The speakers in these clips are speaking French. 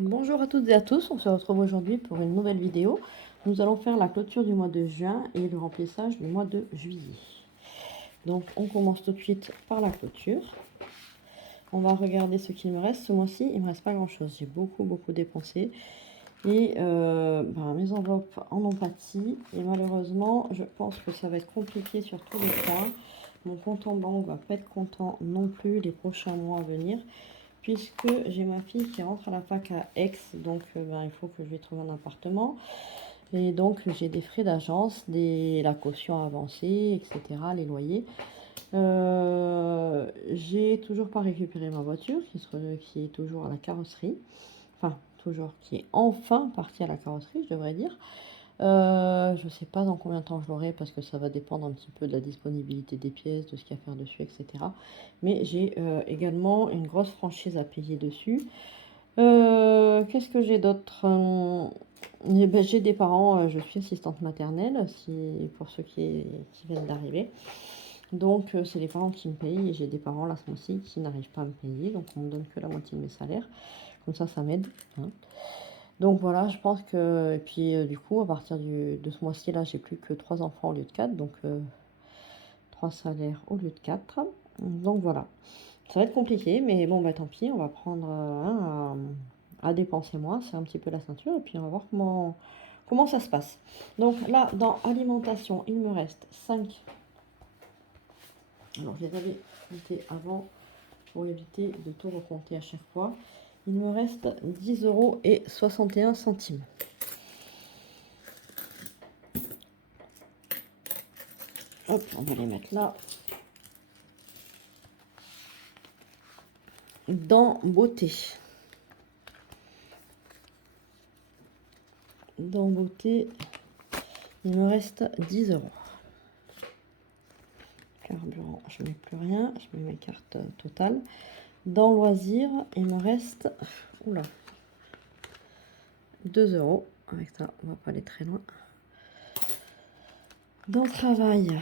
Bonjour à toutes et à tous, on se retrouve aujourd'hui pour une nouvelle vidéo. Nous allons faire la clôture du mois de juin et le remplissage du mois de juillet. Donc on commence tout de suite par la clôture. On va regarder ce qu'il me reste. Ce mois-ci, il ne me reste pas grand-chose. J'ai beaucoup dépensé. Et mes enveloppes en ont pâti. Et malheureusement, je pense que ça va être compliqué sur tous les points. Mon compte en banque va pas être content non plus les prochains mois à venir, puisque j'ai ma fille qui rentre à la fac à Aix, donc il faut que je lui trouve un appartement. Et donc j'ai des frais d'agence, la caution avancée, etc., les loyers. J'ai toujours pas récupéré ma voiture qui est toujours à la carrosserie. Enfin, toujours, qui est enfin partie à la carrosserie, je devrais dire. Je sais pas dans combien de temps je l'aurai parce que ça va dépendre un petit peu de la disponibilité des pièces, de ce qu'il y a à faire dessus, etc. Mais j'ai également une grosse franchise à payer dessus. Qu'est-ce que j'ai d'autre? J'ai des parents, je suis assistante maternelle, pour ceux qui viennent d'arriver. Donc c'est les parents qui me payent et j'ai des parents là ce mois-ci qui n'arrivent pas à me payer, donc on me donne que la moitié de mes salaires. Comme ça m'aide, hein. Donc voilà, je pense que et puis, du coup, à partir de ce mois-ci là, j'ai plus que 3 enfants au lieu de 4, donc 3 salaires au lieu de 4. Donc voilà. Ça va être compliqué, mais bon, bah, tant pis, on va prendre, à dépenser moins, c'est un petit peu la ceinture et puis on va voir comment ça se passe. Donc là, dans alimentation, il me reste 5. Alors je les avais comptés avant pour éviter de tout recompter à chaque fois. Il me reste 10,61 €. Hop, on va les mettre là. Dans beauté. Dans beauté, il me reste 10 €. Carburant, je ne mets plus rien, je mets mes cartes totales. Dans loisirs, il me reste 2 €. Avec ça, on va pas aller très loin. Dans travail,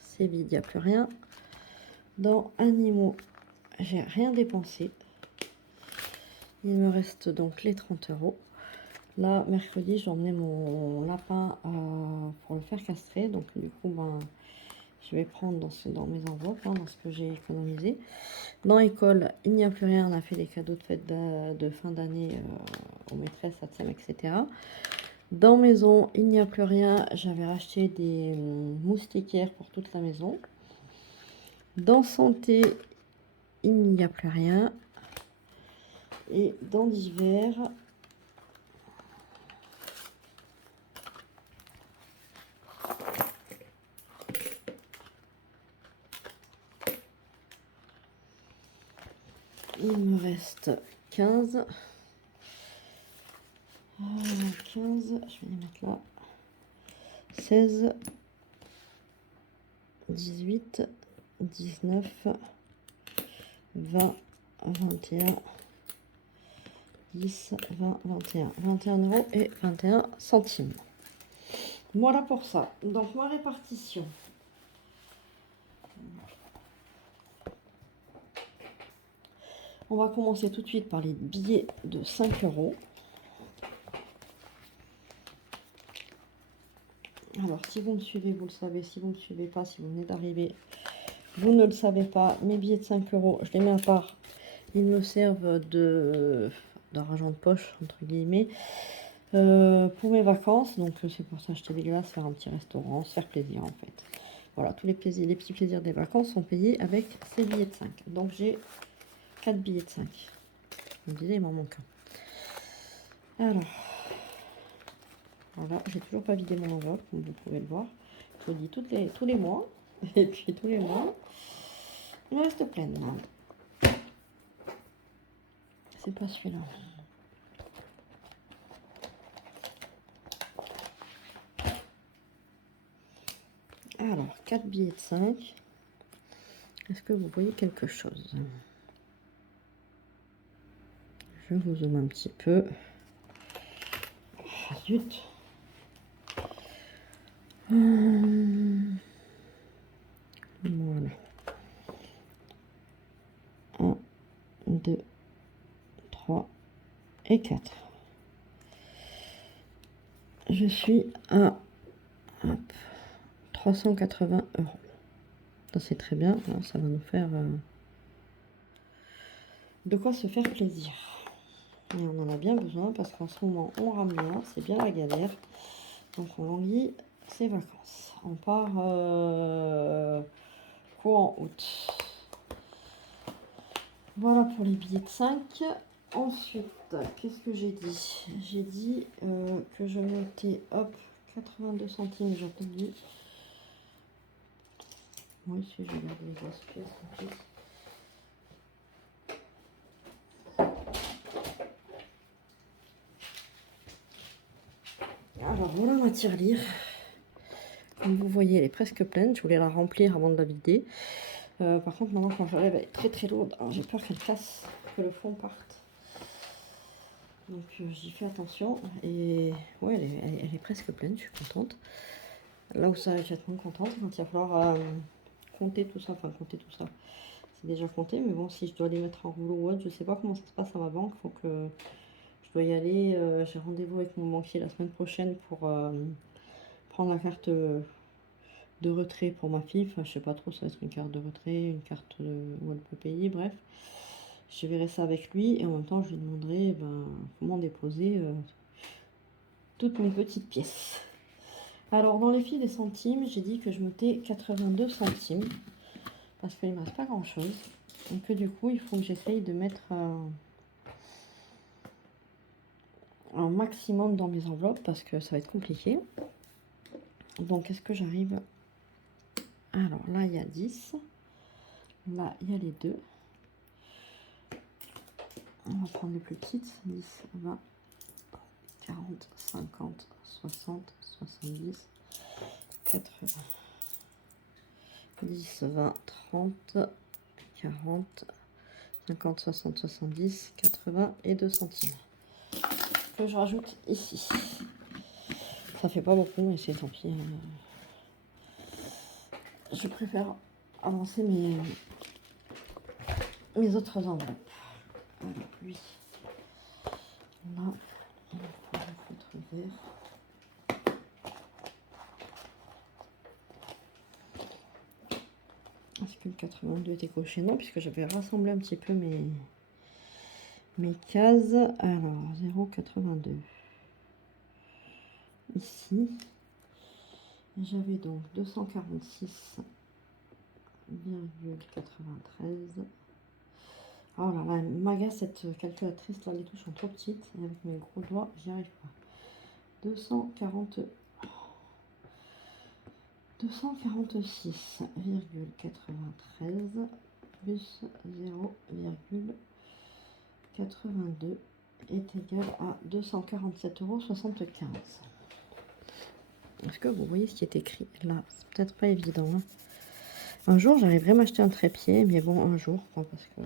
c'est vide, il n'y a plus rien. Dans animaux, j'ai rien dépensé. Il me reste donc les 30 €. Là, mercredi, j'ai emmené mon lapin pour le faire castrer. Donc du coup, je vais prendre dans mes enveloppes, dans ce que j'ai économisé. Dans école, il n'y a plus rien. On a fait des cadeaux de fête de fin d'année aux maîtresses, ATSEM, etc. Dans maison, il n'y a plus rien. J'avais racheté des moustiquaires pour toute la maison. Dans santé, il n'y a plus rien. Et dans divers, il me reste 15. 15, je vais les mettre là. 16, 18, 19, 20, 21, 10, 20, 21. 21 € et 21 centimes. Voilà pour ça. Donc ma répartition. On va commencer tout de suite par les billets de 5 €. Alors si vous me suivez, vous le savez. Si vous ne me suivez pas, si vous venez d'arriver, vous ne le savez pas. Mes billets de 5 €, je les mets à part. Ils me servent d'argent de poche, entre guillemets, pour mes vacances. Donc c'est pour ça acheter des glaces, faire un petit restaurant, se faire plaisir en fait. Voilà, tous les plaisirs, les petits plaisirs des vacances sont payés avec ces billets de 5. Donc j'ai 4 billets de 5. Je me disais, il m'en manque un. Alors, voilà, j'ai toujours pas vidé mon enveloppe, comme vous pouvez le voir. Je vous dis tous les mois. Et puis tous les mois, il me reste pleine. C'est pas celui-là. Alors, 4 billets de 5. Est-ce que vous voyez quelque chose? Je vous zoome un petit peu. Ah, zut. Voilà. 1, 2, 3, et 4. Je suis à 380 €. Ça c'est très bien, alors, ça va nous faire de quoi se faire plaisir. Et on en a bien besoin parce qu'en ce moment on rame bien, c'est bien la galère. Donc on languit ses vacances. On part courant août. Voilà pour les billets de 5. Ensuite, qu'est-ce que j'ai dit? J'ai dit que je mettais, hop, 82 centimes, j'ai entendu. Oui, si je garde les grosses pièces en plus. Alors voilà ma tirelire. Comme vous voyez, elle est presque pleine. Je voulais la remplir avant de la vider. Par contre, maintenant, quand je lève, elle est très très lourde. Alors j'ai peur qu'elle casse, que le fond parte. Donc j'y fais attention. Et ouais, elle est presque pleine, je suis contente. Là où ça va être moins contente, quand il va falloir compter tout ça. Enfin, compter tout ça. C'est déjà compté, mais bon, si je dois les mettre en rouleau ou autre, je sais pas comment ça se passe à ma banque. Faut que je dois y aller. J'ai rendez-vous avec mon banquier la semaine prochaine pour prendre la carte de retrait pour ma fille. Enfin, je sais pas trop, ça va être une carte de retrait, une carte où elle peut payer, bref. Je verrai ça avec lui et en même temps, je lui demanderai comment déposer toutes mes petites pièces. Alors, dans les filles des centimes, j'ai dit que je mettais 82 centimes parce qu'il ne me reste pas grand-chose. Donc, que du coup, il faut que j'essaye de mettre un maximum dans mes enveloppes parce que ça va être compliqué. Donc, est-ce que j'arrive? Alors, là, il y a 10. Là, il y a les deux. On va prendre les plus petites. 10, 20, 40, 50, 60, 70, 80. 10, 20, 30, 40, 50, 60, 70, 80 et 2 centimes. Que je rajoute ici. Ça fait pas beaucoup, mais c'est tant pis. Je préfère avancer mes autres enveloppes. Alors, lui, là, on va foutre vert. Est-ce que le 82 était coché? Non, puisque j'avais rassemblé un petit peu mes cases. Alors, 0,82. Ici, j'avais donc 246,93. Oh là là, m'agace cette calculatrice là, les touches sont trop petites et avec mes gros doigts, j'y arrive pas. 246,93 plus 0,82 est égal à 247,75 €. Est-ce que vous voyez ce qui est écrit là? C'est peut-être pas évident. Hein. Un jour, j'arriverai à m'acheter un trépied, mais bon, un jour, quoi, parce que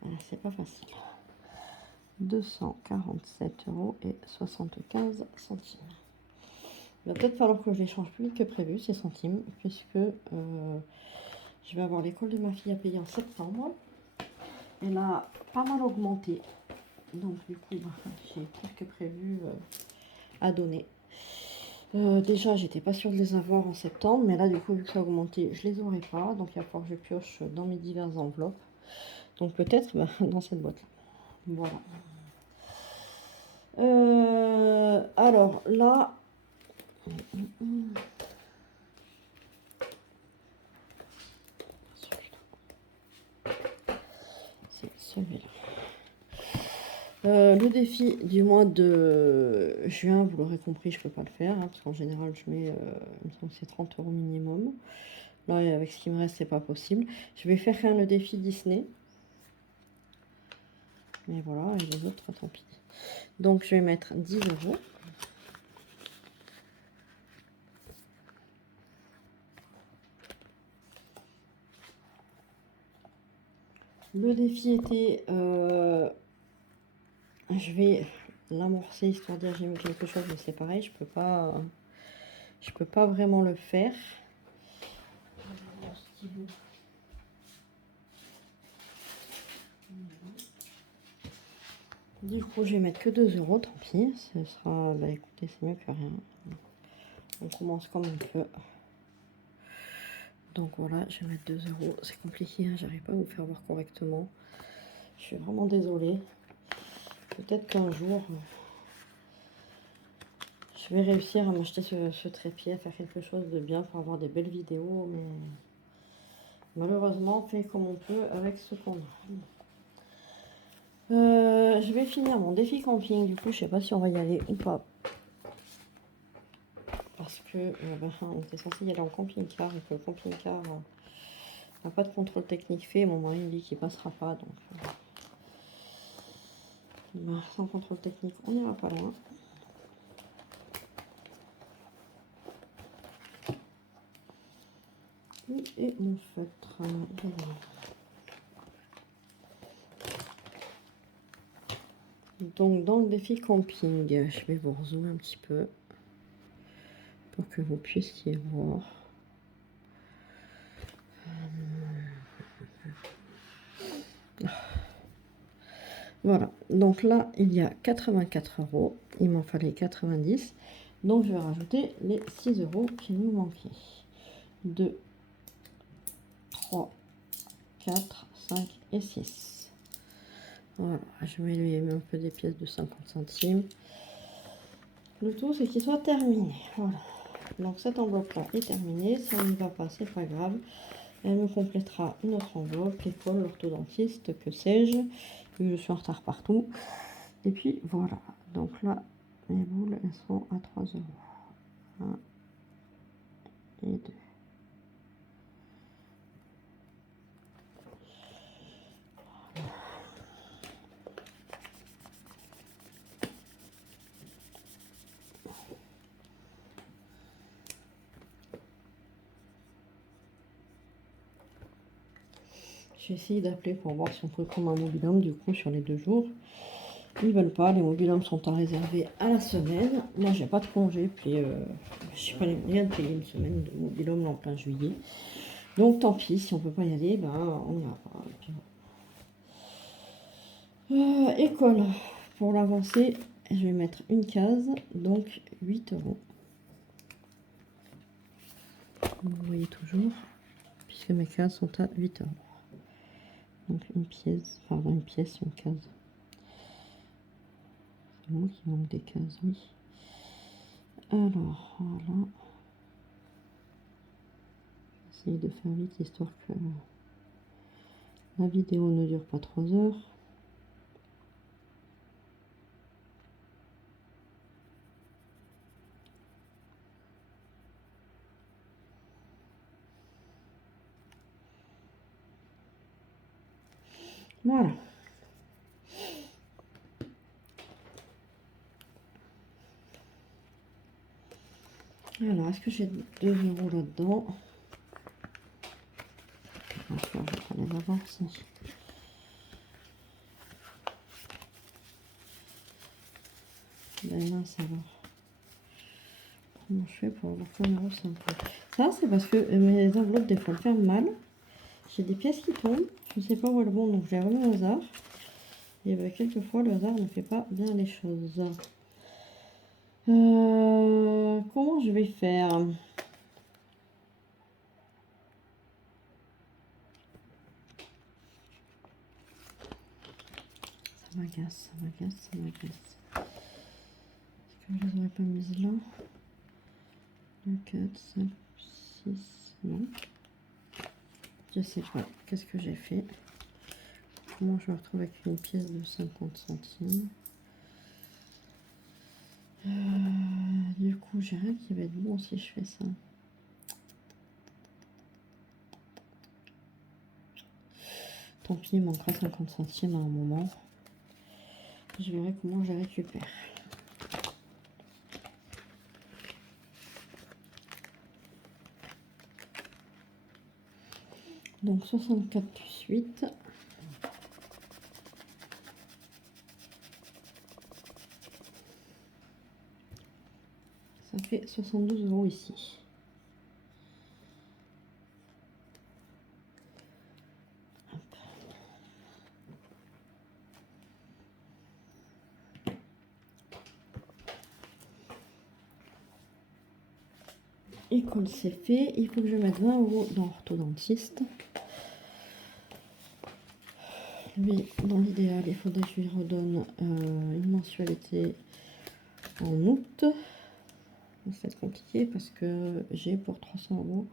voilà, c'est pas facile. 247,75 €. Il va peut-être falloir que je les change plus vite que prévu, ces centimes, puisque je vais avoir l'école de ma fille à payer en septembre. Elle a pas mal augmenté. Donc du coup, j'ai plus que prévu à donner. Déjà, j'étais pas sûre de les avoir en septembre, mais là, du coup, vu que ça a augmenté, je les aurai pas. Donc il va falloir que je pioche dans mes diverses enveloppes. Donc peut-être dans cette boîte-là. Voilà. Alors là... C'est celui-là. Le défi du mois de juin, vous l'aurez compris, je peux pas le faire, hein, parce qu'en général, je mets, il me semble que c'est 30 € minimum. Là, avec ce qui me reste, c'est pas possible. Je vais faire le défi Disney. Mais voilà, et les autres, tant pis. Donc, je vais mettre 10 €. Le défi était... je vais l'amorcer, histoire de dire j'ai mis quelque chose, mais c'est pareil, je peux pas vraiment le faire. Du coup, je vais mettre que 2 euros, tant pis. Ce sera, bah écoutez, c'est mieux que rien. On commence comme on peut. Donc voilà, je vais mettre 2 euros. C'est compliqué, hein, j'arrive pas à vous faire voir correctement. Je suis vraiment désolée. Peut-être qu'un jour, je vais réussir à m'acheter ce trépied, à faire quelque chose de bien pour avoir des belles vidéos. Mais malheureusement, on fait comme on peut avec ce qu'on a. Je vais finir mon défi camping. Du coup, je sais pas si on va y aller ou pas. Parce que on était censé y aller en camping-car et que le camping-car n'a pas de contrôle technique fait. Mon mari me dit qu'il passera pas. Donc, sans contrôle technique, on n'ira pas loin. Et mon feutre. Voilà. Donc, dans le défi camping, je vais vous rezoomer un petit peu pour que vous puissiez voir. Voilà, donc là, il y a 84 euros. Il m'en fallait 90. Donc, je vais rajouter les 6 euros qui nous manquaient. 2, 3, 4, 5 et 6. Voilà, je mets un peu des pièces de 50 centimes. Le tout, c'est qu'il soit terminé. Voilà. Donc, cette enveloppe-là est terminée. Ça ne va pas, c'est pas grave. Elle me complétera une autre enveloppe, l'école, l'orthodontiste, que sais-je. Je suis en retard partout. Et puis, voilà. Donc là, mes boules, elles sont à 3 euros. 1 et 2. J'ai essayé d'appeler pour voir si on pouvait prendre un mobil-home du coup sur les 2 jours. Ils veulent pas, les mobil-homes sont à réserver à la semaine. Moi j'ai pas de congé, puis je n'ai pas les moyens de payer une semaine de mobil-home en plein juillet. Donc tant pis, si on peut pas y aller, ben on n'ira pas. École, pour l'avancer, je vais mettre une case, donc 8 euros. Vous voyez toujours, puisque mes cases sont à 8 euros. Donc une pièce, une case. C'est moi qui manque des cases, oui. Alors, voilà. J'essaye de faire vite, histoire que la vidéo ne dure pas 3 heures. Voilà. Alors, est-ce que j'ai 2 euros là-dedans? Je vais pas les avoir, si. Ben là, ça va. Comment je fais pour avoir 1,50 €? Ça, c'est parce que mes enveloppes, des fois, elles ferment mal. J'ai des pièces qui tombent. Je ne sais pas où elles vont, donc je les remets au hasard. Et ben, quelquefois, le hasard ne fait pas bien les choses. Comment je vais faire? Ça m'agace, ça m'agace, ça m'agace. Est-ce que je les aurais pas mises là? 2, 4, 5, 6, non. Je sais pas. Qu'est-ce que j'ai fait? Comment je me retrouve avec une pièce de 50 centimes? Du coup, j'ai rien qui va être bon si je fais ça. Tant pis, il manquera 50 centimes à un moment. Je verrai comment je les récupère. Donc 64 plus 8. Ça fait 72 euros ici. École, c'est fait. Il faut que je mette 20 € dans orthodontiste. Lui, dans l'idéal, il faudrait que je lui redonne une mensualité en août. Ça va être compliqué parce que j'ai pour 300 €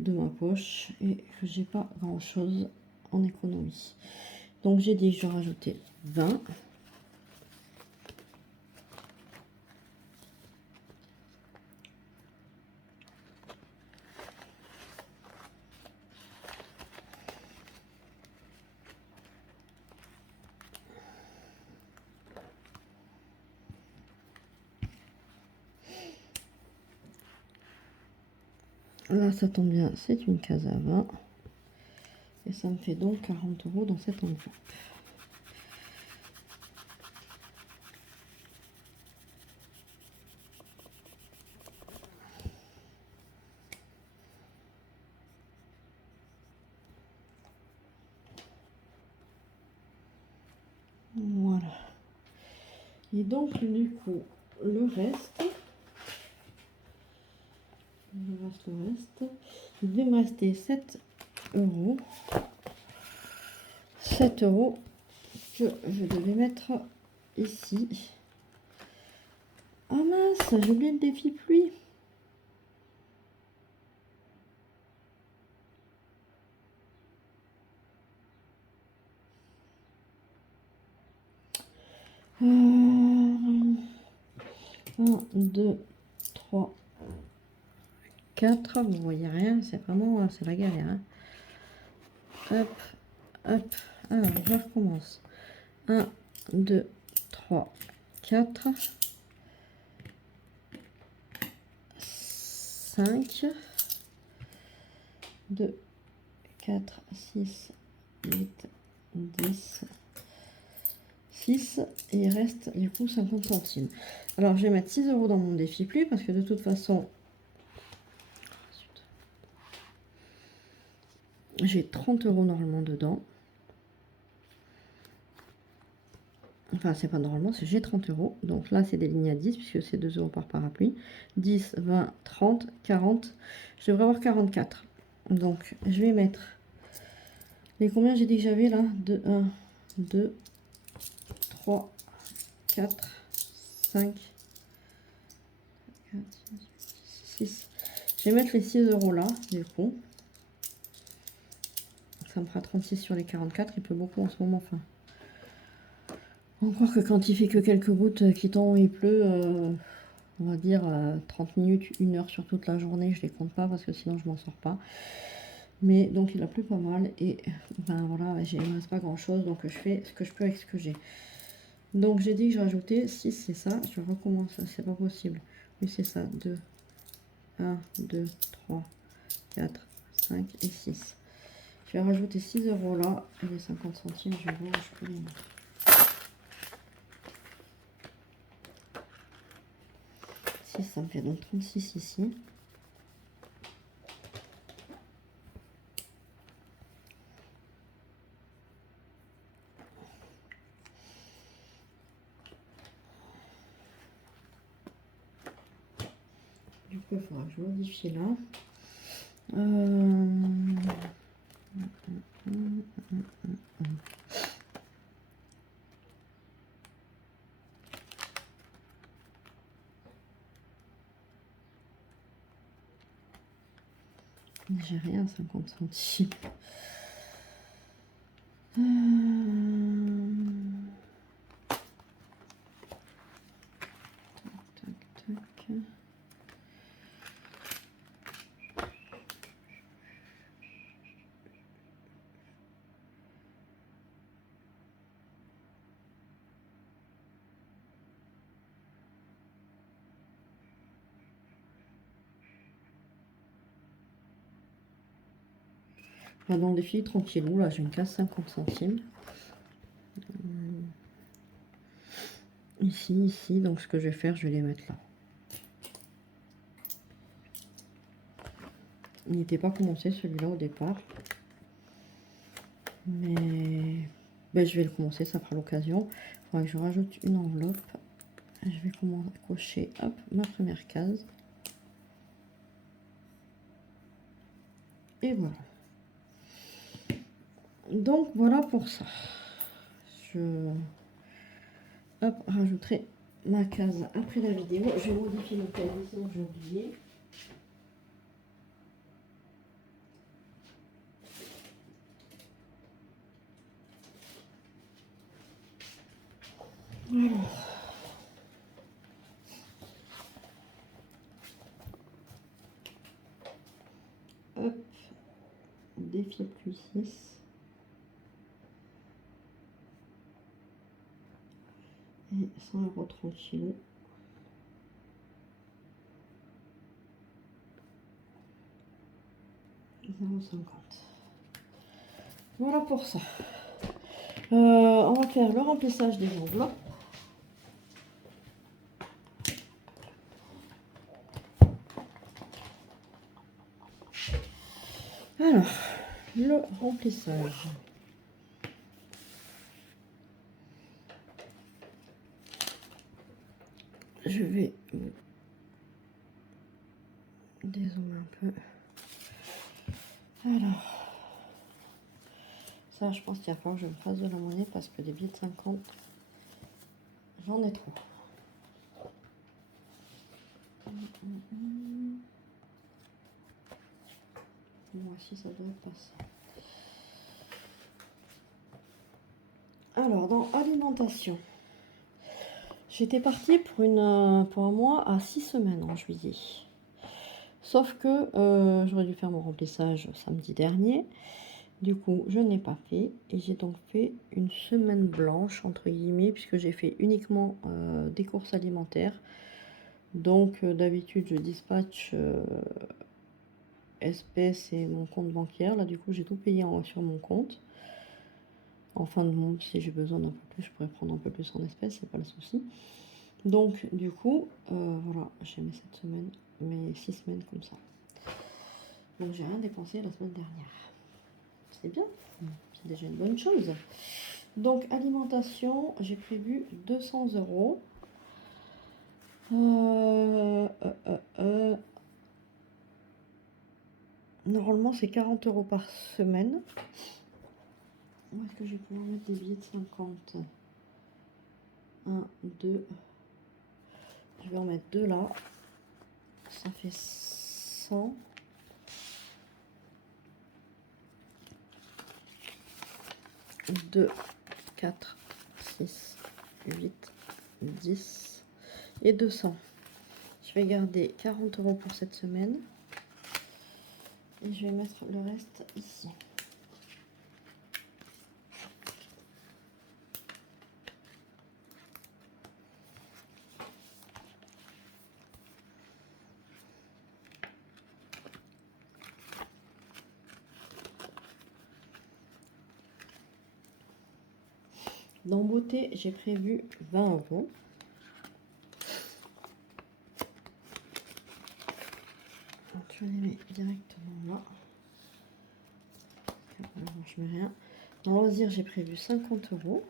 de ma poche et que j'ai pas grand chose en économie. Donc j'ai dit que je vais rajouter 20. Là, ça tombe bien, c'est une case à 20. Et ça me fait donc 40 € dans cette enveloppe. Voilà. Et donc, du coup, le reste, il devait me rester 7 €. 7 € que je devais mettre ici. Ah mince, j'ai oublié le défi pluie. Un, 2, 3, 4. Vous voyez rien, c'est vraiment c'est la galère. Hein. Hop, hop. Alors, je recommence. 1, 2, 3, 4, 5, 2, 4, 6, 8, 10, 6. Et il reste du coup 50 centimes. Alors, je vais mettre 6 € dans mon défi pluie parce que de toute façon, j'ai 30 € normalement dedans. Enfin, c'est pas normalement, c'est j'ai 30 €. Donc là, c'est des lignes à 10 puisque c'est 2 € par parapluie. 10, 20, 30, 40. Je devrais avoir 44. Donc, je vais mettre les combien j'ai dit que j'avais là 2, 1, 2, 3, 4, 5, 4, 6. Je vais mettre les 6 € là, du coup. Ça me fera 36 sur les 44. Il pleut beaucoup en ce moment, enfin. Encore que quand il fait que quelques gouttes qui tombent, il pleut, on va dire 30 minutes, 1 heure sur toute la journée, je les compte pas parce que sinon je m'en sors pas. Mais donc il a plu pas mal et ben voilà, il ne reste pas grand chose, donc je fais ce que je peux avec ce que j'ai. Donc j'ai dit que je rajoutais 6, c'est ça, je recommence, c'est pas possible. Oui, c'est ça, 2, 1, 2, 3, 4, 5 et 6. Je vais rajouter 6 € là, et les 50 centimes, je vais voir où je peux les mettre. 6, ça me fait donc 36 ici. Du coup, il faudra que je modifie là. J'ai rien, 50 centimes. Tac, tac. Dans le défi, tranquillou, là j'ai une case 50 centimes. Ici, ici, donc ce que je vais faire, je vais les mettre là. Il n'était pas commencé celui-là au départ. Mais ben, je vais le commencer, ça fera l'occasion. Il faudra que je rajoute une enveloppe. Je vais cocher hop, ma première case. Et voilà. Donc voilà pour ça. Je rajouterai ma case après la vidéo. Je vais modifier mon clavier, sinon j'ai oublié. Alors. Hop. Défi plus 6. Et 100 € 30 kg. 0,50. Voilà pour ça. On va faire le remplissage des enveloppes. Alors, le remplissage. Je vais dézoomer un peu. Alors, ça, je pense qu'il va falloir que je me fasse de la monnaie parce que des billets de 50, j'en ai trop. Moi aussi, ça doit passer. Alors, dans alimentation, j'étais partie pour un mois à 6 semaines en juillet. Sauf que j'aurais dû faire mon remplissage samedi dernier. Du coup, je n'ai pas fait et j'ai donc fait une semaine blanche, entre guillemets, puisque j'ai fait uniquement des courses alimentaires. Donc, d'habitude, je dispatche espèces et mon compte bancaire. Là, du coup, j'ai tout payé sur mon compte. En fin de mois, si j'ai besoin d'un peu plus, je pourrais prendre un peu plus en espèces, c'est pas le souci. Donc, du coup, voilà, j'ai mis cette semaine, mes 6 semaines comme ça. Donc, j'ai rien dépensé la semaine dernière. C'est bien, c'est déjà une bonne chose. Donc, alimentation, j'ai prévu 200 €. Normalement, c'est 40 € par semaine. Où est-ce que je vais pouvoir mettre des billets de 50? 1, 2. Je vais en mettre 2 là. Ça fait 100. 2, 4, 6, 8, 10 et 200. Je vais garder 40 € pour cette semaine. Et je vais mettre le reste ici. Dans beauté, j'ai prévu 20 €. Donc, je les mets directement là. Alors, je mets rien. Dans loisir, j'ai prévu 50 €.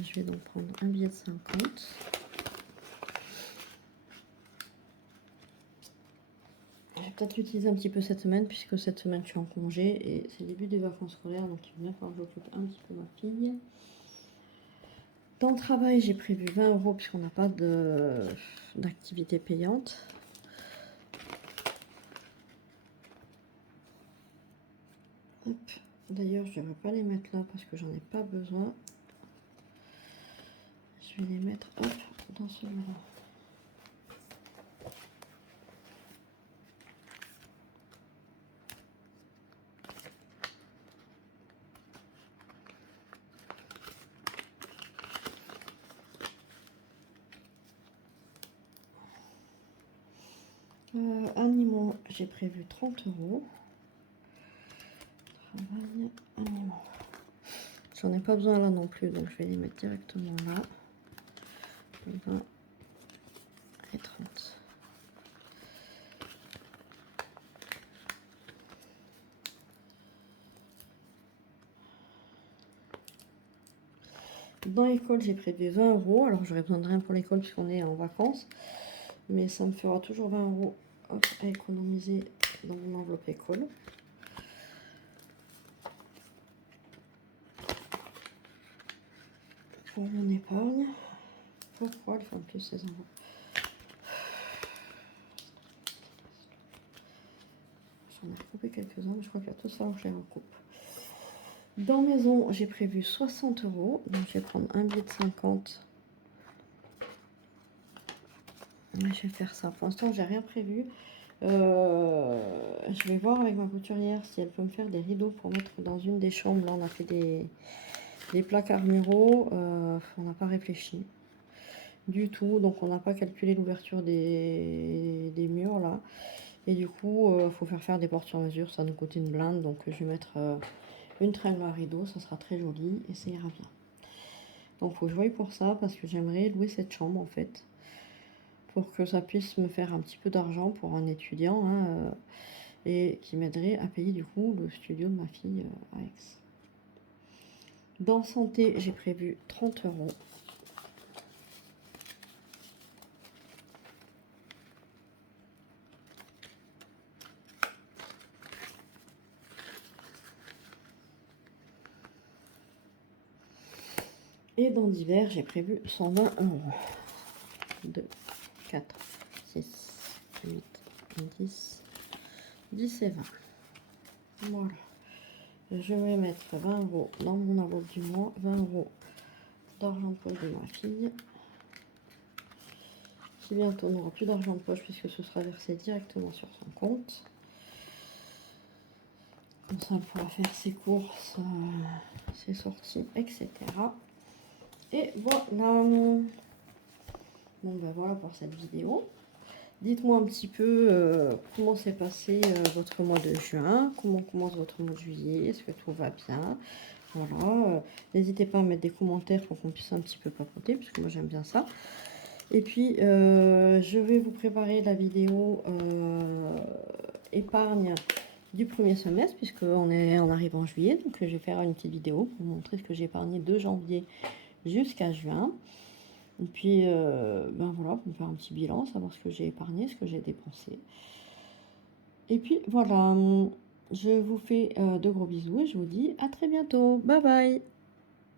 Je vais donc prendre un billet de 50. Je vais peut-être l'utiliser un petit peu cette semaine, puisque cette semaine, je suis en congé et c'est le début des vacances scolaires, donc il va bien falloir que j'occupe un petit peu ma fille. Dans le travail, j'ai prévu 20 € puisqu'on n'a pas d'activité payante. D'ailleurs, je ne devrais pas les mettre là parce que j'en ai pas besoin. Je vais les mettre dans celui-là. Animaux, j'ai prévu 30 €. Travail, animaux. J'en ai pas besoin là non plus, donc je vais les mettre directement là. 20 et 30. Dans l'école, j'ai prévu 20 €. Alors, j'aurais besoin de rien pour l'école puisqu'on est en vacances. Mais ça me fera toujours 20 € à économiser dans mon enveloppe école. Pour mon épargne. Pourquoi elle fait en plus ces enveloppes? J'en ai recoupé quelques-uns, mais je crois qu'il y a tout ça où je les recoupe. Dans maison, j'ai prévu 60 €. Donc je vais prendre un billet de 50. Je vais faire ça. Pour l'instant, j'ai rien prévu. Je vais voir avec ma couturière si elle peut me faire des rideaux pour mettre dans une des chambres. Là, on a fait des placards muraux. On n'a pas réfléchi du tout. Donc, on n'a pas calculé l'ouverture des murs là. Et du coup, il faut faire des portes sur mesure. Ça nous coûte une blinde. Donc, je vais mettre une tringle à rideau. Ça sera très joli et ça ira bien. Donc, il faut que je voie pour ça parce que j'aimerais louer cette chambre en fait. Pour que ça puisse me faire un petit peu d'argent pour un étudiant hein, et qui m'aiderait à payer du coup le studio de ma fille à Aix. Dans santé, j'ai prévu 30 €. Et dans divers, j'ai prévu 120 €. 2, 4, 6, 8, 10, 10 et 20. Voilà. Je vais mettre 20 € dans mon enveloppe du mois, 20 € d'argent de poche de ma fille, qui bientôt n'aura plus d'argent de poche puisque ce sera versé directement sur son compte. Comme ça, elle pourra faire ses courses, ses sorties, etc. Et voilà. Bon, ben voilà pour cette vidéo. Dites-moi un petit peu comment s'est passé votre mois de juin, comment commence votre mois de juillet, est-ce que tout va bien? Voilà. N'hésitez pas à mettre des commentaires pour qu'on puisse un petit peu papoter, puisque moi j'aime bien ça. Et puis, je vais vous préparer la vidéo épargne du premier semestre, puisqu'on arrive en juillet. Donc, je vais faire une petite vidéo pour vous montrer ce que j'ai épargné de janvier jusqu'à juin. Et puis, ben voilà, pour me faire un petit bilan, savoir ce que j'ai épargné, ce que j'ai dépensé. Et puis, voilà, je vous fais de gros bisous et je vous dis à très bientôt. Bye bye!